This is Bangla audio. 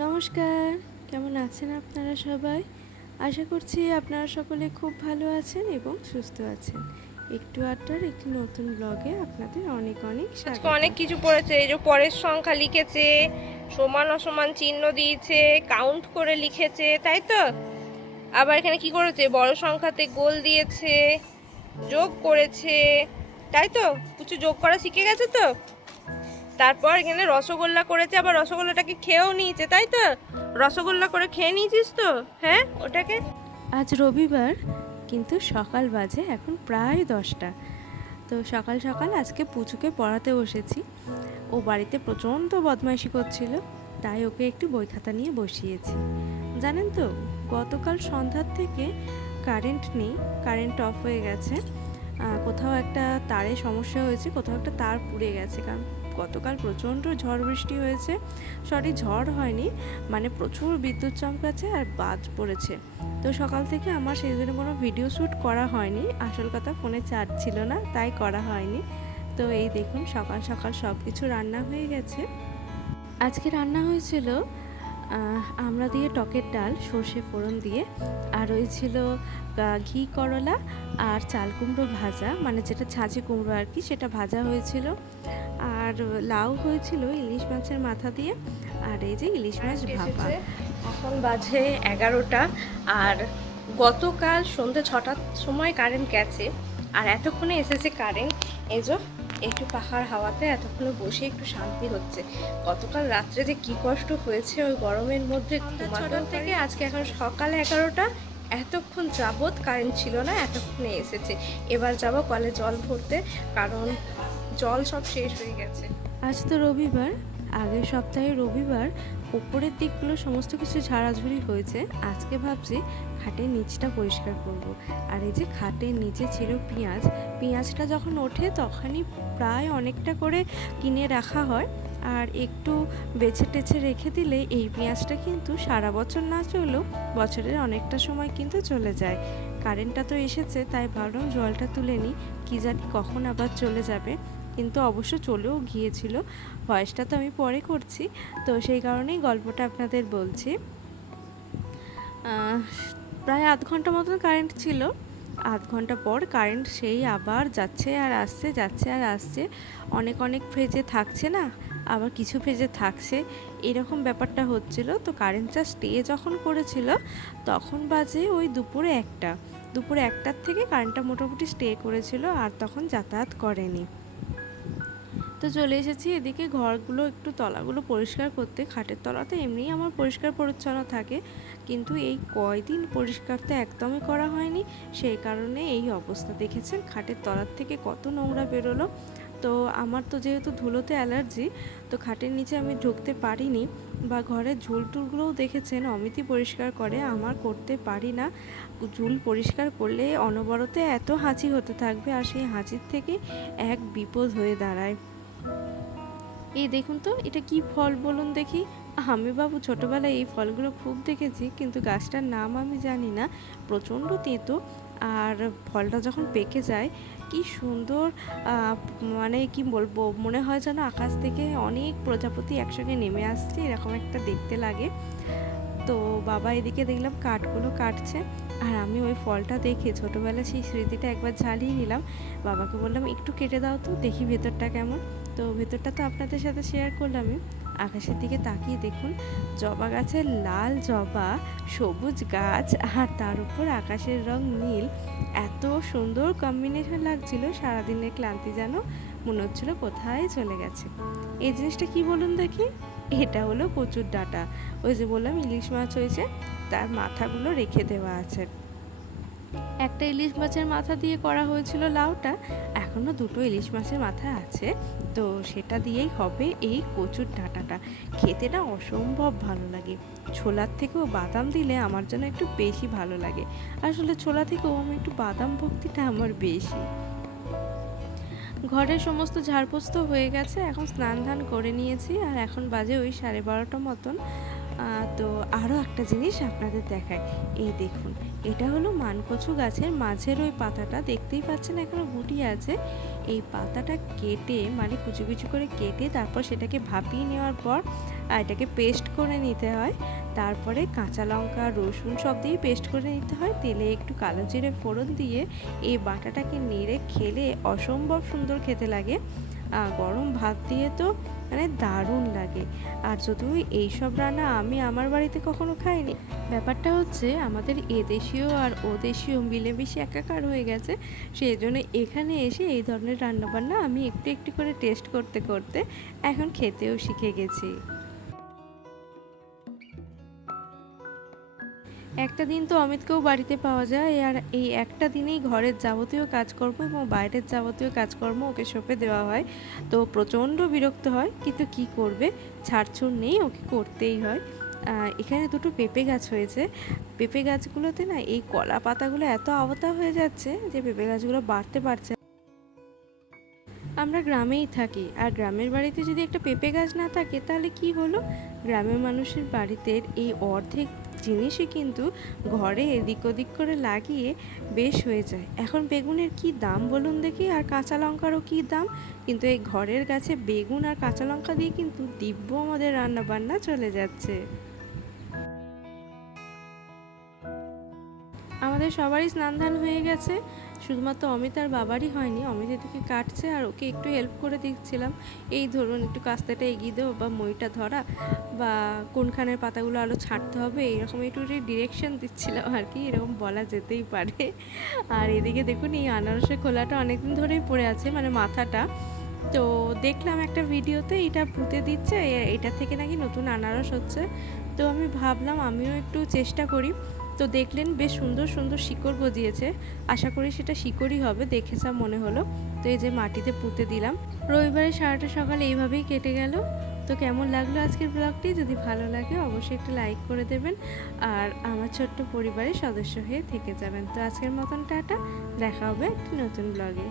নমস্কার, কেমন আছেন আপনারা সবাই? আশা করছি আপনারা সকলে খুব ভালো আছেন এবং সুস্থ আছেন। একটু আড্ডার একটি নতুন ব্লগে আপনাদের অনেক অনেক আজকে স্বাগত। অনেক কিছু পড়েছে, এই যে পরের সংখ্যা লিখেছে, সমান অসমান চিহ্ন দিয়েছে, কাউন্ট করে লিখেছে, তাই তো? আবার এখানে কি করেছে, বড় সংখ্যাতে গোল দিয়েছে, যোগ করেছে, তাই তো? কিছু যোগ করা শিখে গেছে তো। তারপর এখানে রসগোল্লা করেছে, আবার রসগোল্লাটাকে খেয়েও নিয়েছে, তাই তো? রসগোল্লা করে খেয়ে নিয়েছিস তো? হ্যাঁ, ওটাকে। আজ রবিবার, কিন্তু সকাল বাজে এখন প্রায় 10টা। তো সকাল সকাল আজকে পুচুকে পড়াতে বসেছি। ও বাড়িতে প্রচণ্ড বদমাইশি করছিল, তাই ওকে একটু বই খাতা নিয়ে বসিয়েছি। জানেন তো, গতকাল সন্ধ্যার থেকে কারেন্ট নেই, কারেন্ট অফ হয়ে গেছে। কোথাও একটা তারে সমস্যা হয়েছে, কোথাও একটা তার পুড়ে গেছে, কারণ গতকাল প্রচণ্ড ঝড় বৃষ্টি হয়েছে। সরি, ঝড় হয়নি, মানে প্রচুর বিদ্যুৎ চমকাচ্ছে আর বাজ পড়েছে। তো সকাল থেকে আমার সেই জন্য কোনো ভিডিও শ্যুট করা হয়নি, আসল কথা ফোনে চার্জ ছিল না, তাই করা হয়নি। তো এই দেখুন, সকাল সকাল সব কিছু রান্না হয়ে গেছে। আজকে রান্না হয়েছিল আমড়া দিয়ে টকের ডাল, সর্ষে ফোড়ন দিয়ে, আর ওই ছিল ঘি করলা আর চাল কুমড়ো ভাজা, মানে যেটা ছাঁচি কুমড়ো আর কি, সেটা ভাজা হয়েছিল। আর লাউ হয়েছিল ইলিশ মাছের মাথা দিয়ে, আর এই যে ইলিশ মাছ ভাপা। এখন বাজে 11টা। আর গতকাল সন্ধ্যে 6টার সময় কারেন্ট গেছে, আর এতক্ষণে এসেছে কারেন্ট। এই যে একটু পাহাড় হাওয়াতে এতক্ষণে বসে একটু শান্তি হচ্ছে। গতকাল রাত্রে যে কি কষ্ট হয়েছে ওই গরমের মধ্যে, 6টার থেকে আজকে এখন সকাল 11টা, এতক্ষণ যাবৎ কারেন্ট ছিল না, এতক্ষণে এসেছে। এবার যাব কলে জল ভরতে, কারণ জল সব শেষ হয়ে গেছে। আজ তো রবিবার, আগের সপ্তাহে রবিবার উপরের দিকগুলো সমস্ত কিছু ঝাড়াঝুড়ি হয়েছে। আজকে ভাবছি খাটের নিচটা পরিষ্কার করব। আর এই যে খাটের নিচে ছিল পেঁয়াজ, পেঁয়াজটা যখন ওঠে তখনই প্রায় অনেকটা করে কিনে রাখা হয়, আর একটু বেছে টেছে রেখে দিলে এই পেঁয়াজটা কিন্তু সারা বছর না চলেও বছরের অনেকটা সময় কিন্তু চলে যায়। কারেন্টটা তো এসেছে, তাই ভাবলাম জলটা তুলে নিই, কী জানি কখন আবার চলে যাবে। কিন্তু অবশ্য চলেও গিয়েছিল। ভয়েসটা তো আমি পরে করছি, তো সেই কারণেই গল্পটা আপনাদের বলছি। প্রায় আধ ঘন্টা মতন কারেন্ট ছিল। আধ ঘন্টা পর কারেন্ট সেই আবার যাচ্ছে আর আসছে, যাচ্ছে আর আসছে। অনেক অনেক ফেজে থাকছে না, আবার কিছু ফেজে থাকছে, এরকম ব্যাপারটা হচ্ছিল। তো কারেন্টটা স্টে যখন করেছিল তখন বাজে ওই দুপুরে 1টার থেকে কারেন্টটা মোটামুটি স্টে করেছিল, আর তখন যাতায়াত করেনি। তো চলে এসেছি এদিকে ঘরগুলো একটু তলাগুলো পরিষ্কার করতে। খাটের তলাতে এমনিই আমার পরিষ্কার পরিচ্ছন্ন থাকে, কিন্তু এই কয়দিন পরিষ্কার তো একদমই করা হয়নি, সেই কারণে এই অবস্থা। দেখেছেন খাটের তলার থেকে কত নোংরা বেরোলো। তো আমার তো যেহেতু ধুলোতে অ্যালার্জি, তো খাটের নিচে আমি ঢুকতে পারিনি, বা ঘরের ঝুল টুলগুলোও দেখেছেন অমিতই পরিষ্কার করে, আমার করতে পারি না। ঝুল পরিষ্কার করলে অনবরতে এত হাঁচি হতে থাকবে, আর সেই হাঁচির থেকে এক বিপদ হয়ে দাঁড়ায়। এই দেখুন তো, এটা কি ফল বলুন দেখি? আমি বাবু ছোটোবেলায় এই ফলগুলো খুব দেখেছি, কিন্তু গাছটার নাম আমি জানি না। প্রচণ্ড তেঁতো, আর ফলটা যখন পেকে যায় কি সুন্দর, মানে কি বলবো, মনে হয় যেন আকাশ থেকে অনেক প্রজাপতি একসঙ্গে নেমে আসছে, এরকম একটা দেখতে লাগে। তো বাবা এদিকে দেখলাম কাঠগুলো কাটছে, আর আমি ওই ফলটা দেখে ছোটোবেলায় সেই স্মৃতিটা একবার ঝালিয়ে নিলাম। বাবাকে বললাম একটু কেটে দাও তো, দেখি ভেতরটা কেমন। তো ভেতরটা তো আপনাদের সাথে শেয়ার করলামই। আকাশের দিকে তাকিয়ে দেখুন, জবা গাছের লাল জবা, সবুজ গাছ, আর তার উপর আকাশের রং নীল, এত সুন্দর কম্বিনেশন লাগছিল, সারাদিনের ক্লান্তি যেন মনে হচ্ছিল কোথায় চলে গেছে। এই জিনিসটা কি বলুন দেখি? এটা হলো কচুর ডাঁটা। ওই যে বললাম ইলিশ মাছ হয়েছে, তার মাথাগুলো রেখে দেওয়া আছে। একটা ইলিশ মাছের মাথা দিয়ে করা হয়েছিল লাউটা, এখনও দুটো ইলিশ মাছের মাথা আছে, তো সেটা দিয়েই হবে এই কচুর ডাঁটাটা। খেতে না অসম্ভব ভালো লাগে। ছোলার থেকেও বাদাম দিলে আমার জন্য একটু বেশি ভালো লাগে। আসলে ছোলা থেকেও আমি একটু বাদাম ভক্তিটা আমার বেশি। ঘরের সমস্ত ঝাড়পোস্ত হয়ে গেছে, এখন স্নান ধান করে নিয়েছি, আর এখন বাজে ওই 12:30 মতন। তো আরও একটা জিনিস আপনাদের দেখায়, এই দেখুন এটা হলো মানকচু গাছের মাঝের ওই পাতাটা, দেখতেই পাচ্ছেন এখনো গুটি আছে। এই পাতাটা কেটে মানে কুচি কুচি করে কেটে তারপর সেটাকে ভাপিয়ে নেওয়ার পর এটাকে পেস্ট করে নিতে হয়। তারপরে কাঁচা লঙ্কা রসুন সব দিয়ে পেস্ট করে নিতে হয়। তেলে একটু কালো জিরে ফোড়ন দিয়ে এই বাটাটাকে নেড়ে খেলে অসম্ভব সুন্দর খেতে লাগে। গরম ভাত দিয়ে তো মানে দারুণ লাগে। আর যদিও এইসব রান্না আমি আমার বাড়িতে কখনো খাইনি, ব্যাপারটা হচ্ছে আমাদের এদেশীয় আর ওদেশীয় মিলেমিশে একাকার হয়ে গেছে। সেই জন্য এখানে এসে এই ধরনের রান্নাবান্না আমি একটু একটু করে টেস্ট করতে করতে এখন খেতেও শিখে গেছি। একটা দিন তো অমিতকেও বাড়িতে পাওয়া যায়, আর এই একটা দিনেই ঘরের যাবতীয় কাজকর্ম এবং বাইরের যাবতীয় কাজকর্ম ওকে সঁপে দেওয়া হয়। তো প্রচণ্ড বিরক্ত হয়, কিন্তু কি করবে, ছাড়ছুড় নেই, ওকে করতেই হয়। এখানে দুটো পেঁপে গাছ হয়েছে। পেঁপে গাছগুলোতে না এই কলা পাতাগুলো এত আওতা হয়ে যাচ্ছে যে পেঁপে গাছগুলো বাড়তে পারছে না। আমরা গ্রামেই থাকি, আর গ্রামের বাড়িতে যদি একটা পেঁপে গাছ না থাকে তাহলে কি হলো, গ্রামের মানুষের বাড়িতে এই অর্ধেক জিনিসই কিন্তু ঘরে এদিক ওদিক করে লাগিয়ে বেশ হয়ে যায়। এখন বেগুনের কি দাম বলুন দেখি, আর কাঁচা লঙ্কারও কি দাম, কিন্তু এই ঘরের গাছে বেগুন আর কাঁচা লঙ্কা দিয়ে কিন্তু দিব্য আমাদের রান্না বান্না চলে যাচ্ছে। আমাদের সবারই স্নান ধান হয়ে গেছে, শুধুমাত্র অমিত আর বাবারই হয়নি। অমিত এদিকে কাটছে আর ওকে একটু হেল্প করে দিচ্ছিলাম। এই ধরুন একটু কাস্তেটা এগিয়ে দেবো বা মইটা ধরা বা কোনখানের পাতাগুলো আলো ছাড়তে হবে, এরকম একটু ডিরেকশন দিচ্ছিলাম আর কি, এরকম বলা যেতেই পারে। আর এদিকে দেখুন এই আনারসের খোলাটা অনেকদিন ধরেই পড়ে আছে, মানে মাথাটা। তো দেখলাম একটা ভিডিওতে এটা পুঁতে দিচ্ছে, এটা থেকে নাকি নতুন আনারস হচ্ছে। তো আমি ভাবলাম আমিও একটু চেষ্টা করি। তো দেখলেন বেশ সুন্দর সুন্দর শিকড় গজিয়েছে, আশা করি সেটা শিকড়ই হবে, দেখে যা মনে হলো। তো এই যে মাটিতে পুঁতে দিলাম। রবিবারে সারাটা সকাল এইভাবেই কেটে গেল। তো কেমন লাগলো আজকের ব্লগটি, যদি ভালো লাগে অবশ্যই একটু লাইক করে দেবেন, আর আমার ছোট্ট পরিবারের সদস্য হয়ে থেকে যাবেন। তো আজকের মতন টাটা, দেখা হবে একটি নতুন ব্লগে।